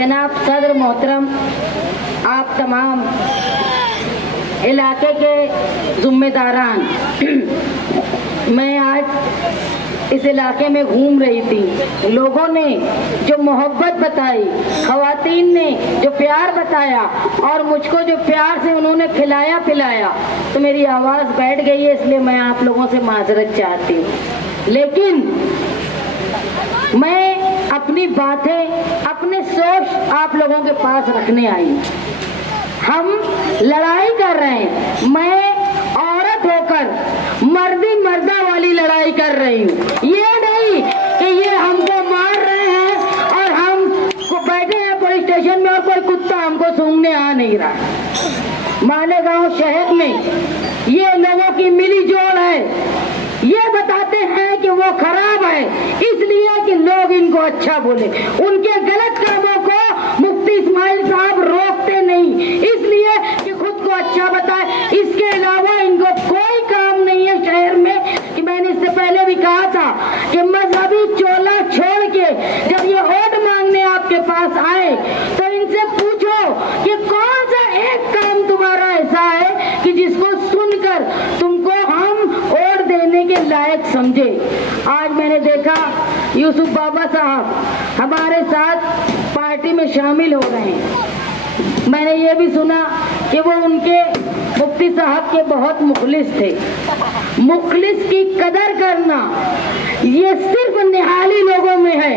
जनाब सदर मोहतरम, आप तमाम इलाके के जिम्मेदारान, मैं आज इस इलाके में घूम रही थी। लोगों ने जो मोहब्बत बताई, ख़वातीन ने जो प्यार बताया और मुझको जो प्यार से उन्होंने खिलाया पिलाया, तो मेरी आवाज़ बैठ गई है, इसलिए मैं आप लोगों से माजरत चाहती हूँ। लेकिन मैं अपनी बातें, अपने सोच आप लोगों के पास रखने आई हूँ। हम लड़ाई कर रहे हैं, मैं औरत होकर मर्दी मर्दा वाली लड़ाई कर रही हूँ। ये नहीं कि ये हमको मार रहे हैं और हम बैठे हैं पुलिस स्टेशन में और कोई कुत्ता हमको सूंघने आ नहीं रहा। मालेगांव शहर में ये लोगों की मिली जोड़ है। ये बताते हैं कि वो खराब है इसलिए कि लोग इनको अच्छा बोले। उनके गलत कामों को मुफ्ती इस्माइल साहब रोकते नहीं, इसलिए कि खुद को अच्छा बताए। इसके अलावा इनको कोई काम नहीं है शहर में। कि मैंने इससे पहले भी कहा था कि मजहबी चोला छोड़ के जब ये वोट मांगने आपके पास आए तो इनसे पूछो कि कौन सा एक काम तुम्हारा ऐसा है कि जिसको सुनकर तुमको हम वोट देने के लायक समझे। आज मैंने देखा यूसुफ बाबा साहब हमारे साथ पार्टी में शामिल हो रहे हैं। मैंने ये भी सुना कि वो उनके मुफ्ती साहब के बहुत मुखलिस थे। मुखलिस की कदर करना ये सिर्फ निहाली लोगों में है।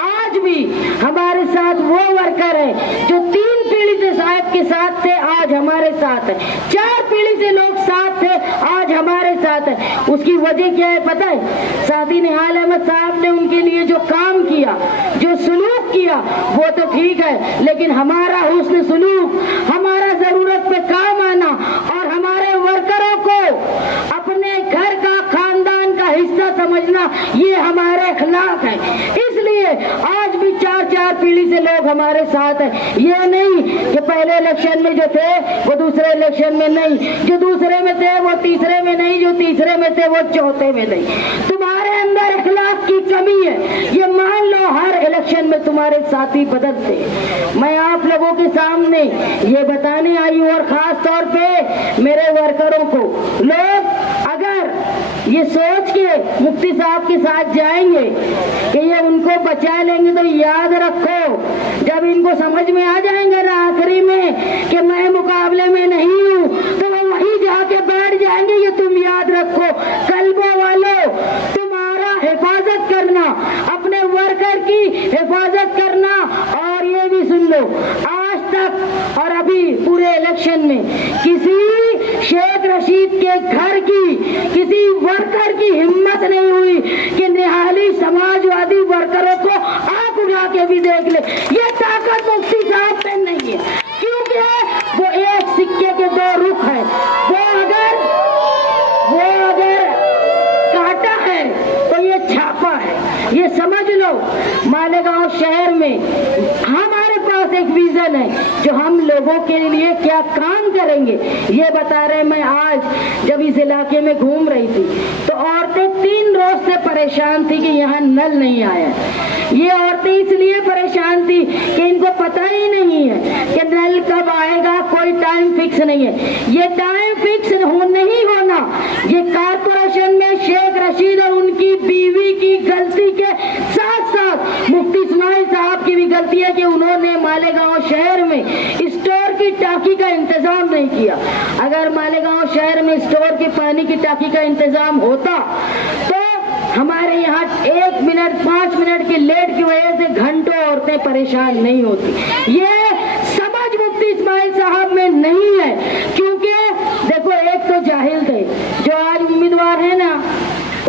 आज भी हमारे साथ वो वर्कर है जो 3 पीढ़ी से साहब के साथ थे, आज हमारे साथ है। 4 पीढ़ी से लोग साथ थे, आज हमारे साथ है। उसकी वजह क्या है पता है? सादी निहाल अहमद साहब ने उनके लिए जो काम किया, जो सलूक किया, वो तो ठीक है, लेकिन हमारा हुस्न सलूक, हमारा जरूरत पे काम आना और हमारे वर्करों को अपने घर का, खानदान का हिस्सा समझना, ये हमारे अखलाक है। इसलिए आज भी 4 पीढ़ी से लोग हमारे साथ हैं। ये नहीं कि पहले इलेक्शन में जो थे वो दूसरे इलेक्शन में नहीं, जो दूसरे में थे वो तीसरे में नहीं, जो तीसरे में थे वो चौथे में नहीं। तुम्हारे अंदर अखलाक की कमी है, ये मान लो। हर इलेक्शन में तुम्हारे साथी बदलते। मैं आप लोगों के सामने ये बताने आई हूँ और खास तौर पे मेरे वर्करों को, लोग अगर ये सोच के मुफ्ती साहब के साथ जाएंगे कि ये उनको बचा लेंगे, तो याद रखो जब इनको समझ में आ जाएंगे ना आखिरी में कि मैं मुकाबले में नहीं हूँ, तो वो वहीं जाके बैठ जाएंगे। ये तुम याद रखो। कल्बों वालों, तुम्हारा हिफाजत करना, अपने वर्कर की हिफाजत करना। और ये भी सुन लो, आज तक और अभी पूरे इलेक्शन में किसी शेख रशीद के घर की किसी वर्कर की हिम्मत नहीं हुई कि निहाली समाजवादी वर्करों को आंख उठा के भी देख ले। ये ताकत मुफ्ती साहब पे नहीं है, क्योंकि वो एक सिक्के के 2 रुख है। वो अगर काटा है तो ये छापा है। ये समझ लो, मालेगांव शहर में हमारे पास एक विजन है जो हम लोगों के लिए क्या काम करेंगे ये बता रहे। मैं आज जब इस इलाके में घूम रही थी तो औरतें 3 रोज से परेशान थी कि यहाँ नल नहीं आया। ये औरतें इसलिए परेशान थी कि इनको पता ही नहीं है कि नल कब आएगा, कोई टाइम फिक्स नहीं है। ये टाइम फिक्स नहीं होना, ये कारपोरेशन में शेख रशीद और उनकी बीवी की गलती के साथ साथ मुफ्ती इस्माइल साहब की भी गलती है कि उन्होंने मालेगांव शहर में स्टोर की टाकी का इंतजाम नहीं किया। अगर मालेगांव शहर में स्टोर की पानी की टाकी का इंतजाम होता तो हमारे यहाँ 1 मिनट 5 मिनट की लेट की वजह से घंटों औरतें परेशान नहीं होती। ये समझ मुफ्ती इस्माइल साहब में नहीं है, क्योंकि देखो एक तो जाहिल थे जो आज उम्मीदवार है ना,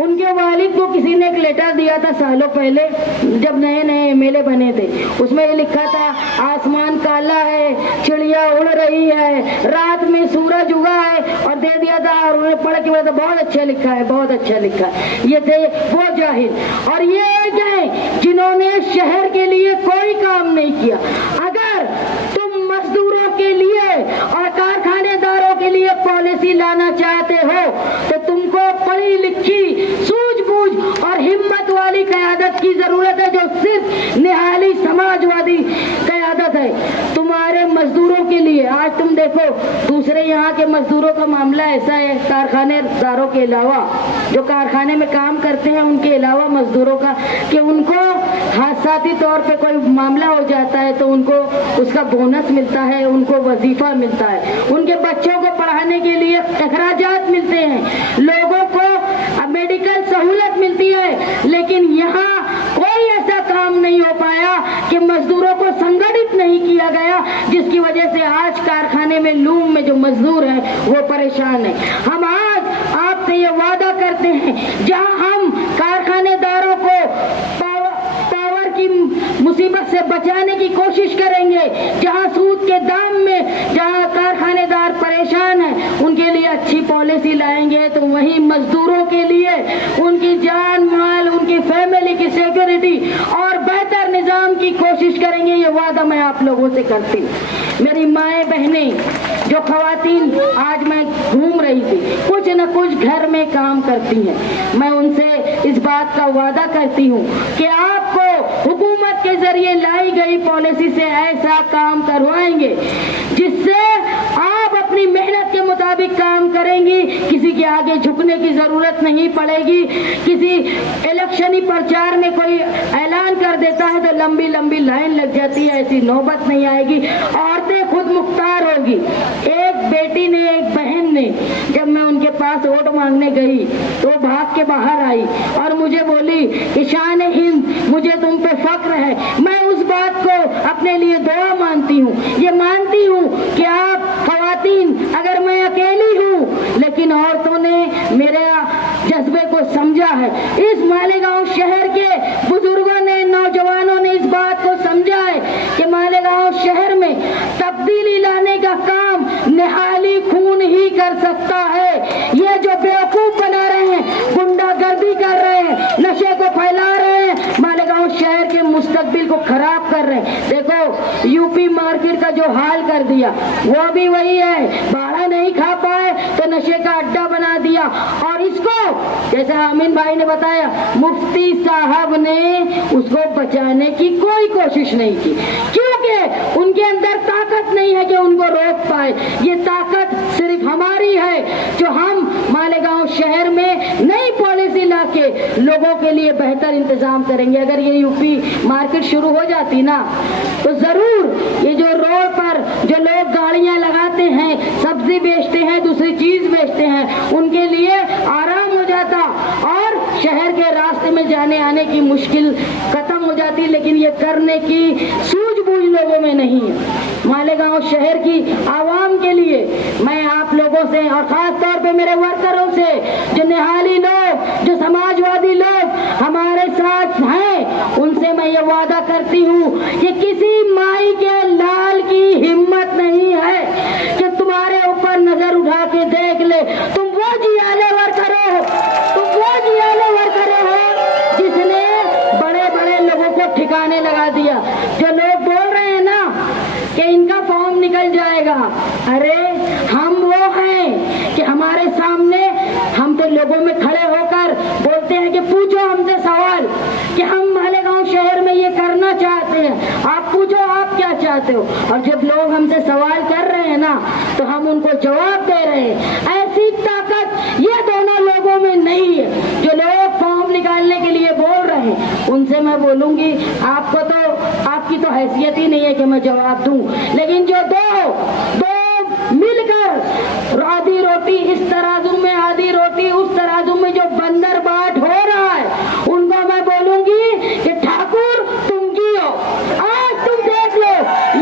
उनके वालिद को किसी ने एक लेटर दिया था सालों पहले जब नए नए एमएलए बने थे। उसमें ये लिखा था आसमान काला है, चिड़िया उड़ रही है, रात में सूरज उगा है, और दे दिया था। और उन्हें पढ़ के बोला बहुत अच्छा लिखा है, बहुत अच्छा लिखा है। ये थे वो जाहिल। और ये एक है जिन्होंने शहर के लिए कोई काम नहीं किया। अगर तुम मजदूरों के लिए और कारखानेदारों के लिए पॉलिसी लाना चाहते हो तो तुमको पढ़ी लिखी, सूझबूझ और हिम्मत वाली क़यादत की जरूरत है, जो सिर्फ निहाली समाजवादी क़यादत है तुम्हारे मजदूरों के लिए। आज तुम देखो दूसरे यहाँ के मजदूरों का मामला ऐसा है, कारखानेदारों के अलावा, जो कारखाने में काम करते हैं उनके अलावा मजदूरों का, कि उनको हादसाती तौर पे कोई मामला हो जाता है तो उनको उसका बोनस मिलता है, उनको वजीफा मिलता है, उनके बच्चों को पढ़ाने के लिए अखराजात मिलते हैं, लोगों को मेडिकल सहूलत मिलती है। लेकिन यहाँ कोई ऐसा काम नहीं हो पाया कि मजदूरों को संगठित नहीं किया गया, जिसकी वजह से आज कारखाने में लूम में जो मजदूर हैं वो परेशान है। हम आज आपसे ये वादा करते हैं, जहाँ हम कारखानेदारों को पावर की मुसीबत से बचाने की कोशिश करेंगे, जहाँ सूद के दाम में जहाँ कारखानेदार परेशान हैं उनके लिए अच्छी पॉलिसी लाएंगे, तो वहीं मजदूरों के लिए उनकी जान माल, उनकी फैमिली की सिक्योरिटी और बेहतर निजाम की कोशिश करेंगे। ये वादा मैं आप लोगों से करती हूँ। मेरी माएँ बहनें, जो खवातीन आज मैं घूम रही थी, कुछ न कुछ घर में काम करती हैं, मैं उनसे इस बात का वादा करती हूँ कि आपको हुकूमत के जरिए लाई गई पॉलिसी से ऐसा काम करवाएंगे जिससे आप अपनी मेहनत के मुताबिक काम करेंगी, किसी के आगे झुकने की जरूरत नहीं पड़ेगी। किसी इलेक्शनी प्रचार में कोई ऐलान कर देता है तो लंबी लंबी लाइन लग जाती है, ऐसी नौबत नहीं आएगी। औरतें खुद मुख्तार होगी। एक बेटी ने, एक बहन ने, जब मैं उनके पास वोट मांगने गई तो भाग के बाहर आई और मुझे बोली कि शान हिंद, मुझे तुम पे फख्र है। मैं उस बात को अपने लिए दुआ मानती हूँ। ये मानती हूँ कि आप खवातीन, अगर मैं अकेली हूँ लेकिन औरतों ने मेरे जज्बे को समझा है। इस मालेगांव शहर के बुजुर्गों ने, नौजवानों ने इस बात को समझा है कि मालेगांव शहर में तब्दीली लाने का काम निहाली खून ही कर सकता है। ये जो बेवकूफ बना रहे हैं, गुंडागर्दी कर रहे हैं, नशे को फैला रहे हैं, मालेगांव शहर के मुस्तकबिल को खराब कर रहे हैं। देखो यूपी मार्केट का जो हाल कर दिया वो भी वही है, भाड़ा नहीं खा पाए तो नशे का अड्डा बना दिया। और इसको, जैसा अमीन भाई ने बताया, मुफ्ती साहब ने उसको बचाने की कोई कोशिश नहीं की, क्योंकि उनके अंदर ताकत नहीं है कि उनको रोक पाए। ये ताकत सिर्फ हमारी है, जो हम मालेगांव शहर में नई पॉलिसी लाके लोगों के लिए बेहतर इंतजाम करेंगे। अगर ये यूपी मार्केट शुरू हो जाती ना तो जरूर ये जो रोड पर जो लोग गाड़ियां लगाते हैं, सब्जी बेचते हैं, दूसरी चीज बेचते हैं, उनके लिए आराम हो जाता और शहर के रास्ते में जाने आने की मुश्किल खत्म हो जाती। लेकिन ये करने की सूझबूझ लोगों में नहीं है। मालेगांव शहर की आवाम के लिए मैं आप लोगों से और खास तौर पे मेरे वर्करों से, जो निहाली लोग, जो समाजवादी लोग हमारे साथ हैं, उनसे मैं ये वादा करती हूँ कि किसी माई के लाल की हिम्मत नहीं है कि तुम्हारे ऊपर नजर उठा के देख ले। तुम वो जियाले वर्कर हो, तुम वो जियाले वर्कर हो जिसने बड़े बड़े लोगों को ठिकाने लगा दिया। जो लोग बोल रहे हैं ना कि इनका फॉर्म निकल जाएगा, अरे हम वो हैं कि हमारे सामने हम तो लोगों में खड़े होकर बोलते हैं कि पूछो हमसे सवाल कि हम मालेगांव शहर में ये करना चाहते हैं, आप पूछो आप क्या चाहते हो। और जब लोग हमसे सवाल कर रहे हैं ना तो हम उनको जवाब दे रहे हैं। ऐसी ताकत ये दोनों लोगों में नहीं है। जो लोग फॉर्म निकालने के लिए बोल रहे हैं उनसे मैं बोलूंगी, आपको तो, आपकी तो हैसियत ही नहीं है कि मैं जवाब दूं। लेकिन जो दो मिलकर आधी रोटी इस तराजू में, आधी रोटी उस तराजू में जो बंदर बाट हो रहा है, उनको मैं बोलूंगी कि ठाकुर तुम की हो। आज तुम देख लो,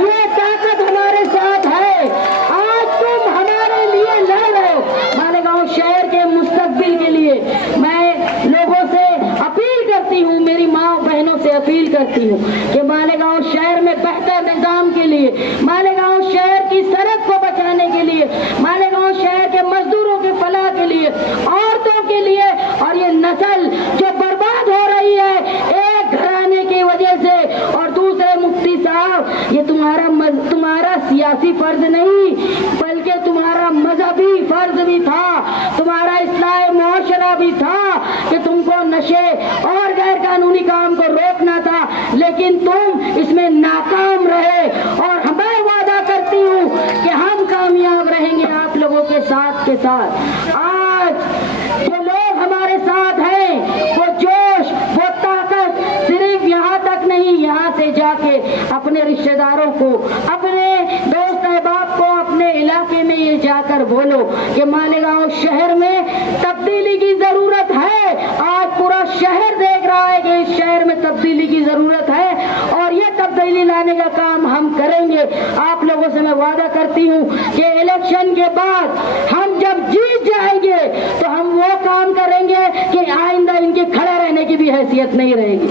ये ताकत हमारे साथ है। आज तुम हमारे लिए लड़ रहे हो। मालेगांव शहर के मुस्तकबिल के लिए मैं लोगों से अपील करती हूँ, मेरी माँ बहनों से अपील करती हूँ कि मालेगांव शहर में बेहतर निजाम के लिए, मालेगांव शहर की सड़क को बचाने के लिए, मालेगांव शहर के मजदूरों के फलाह के लिए, औरतों के लिए, और ये नस्ल जो बर्बाद हो रही है एक घराने की वजह से। और दूसरे मुफ्ती साहब, ये तुम्हारा सियासी फर्ज नहीं बल्कि तुम्हारा मजहबी फर्ज भी था, तुम्हारा इस्लाह मुआशरा भी था कि तुमको नशे और गैर कानूनी काम को रोकना था, लेकिन तुम इसमें नाकाम रहे। और اپنے رشتے داروں کو, اپنے دوست احباب کو اپنے علاقے میں یہ جا کر بولو کہ مالیگاؤں شہر میں تبدیلی کی ضرورت ہے. آج پورا شہر دیکھ رہا ہے کہ اس شہر میں تبدیلی کی ضرورت ہے اور یہ تبدیلی لانے کا کام ہم کریں گے. آپ لوگوں سے میں وعدہ کرتی ہوں کہ الیکشن کے بعد ہم جب جیت جائیں گے تو ہم وہ کام کریں گے کہ آئندہ ان کے کھڑا رہنے کی بھی حیثیت نہیں رہے گی.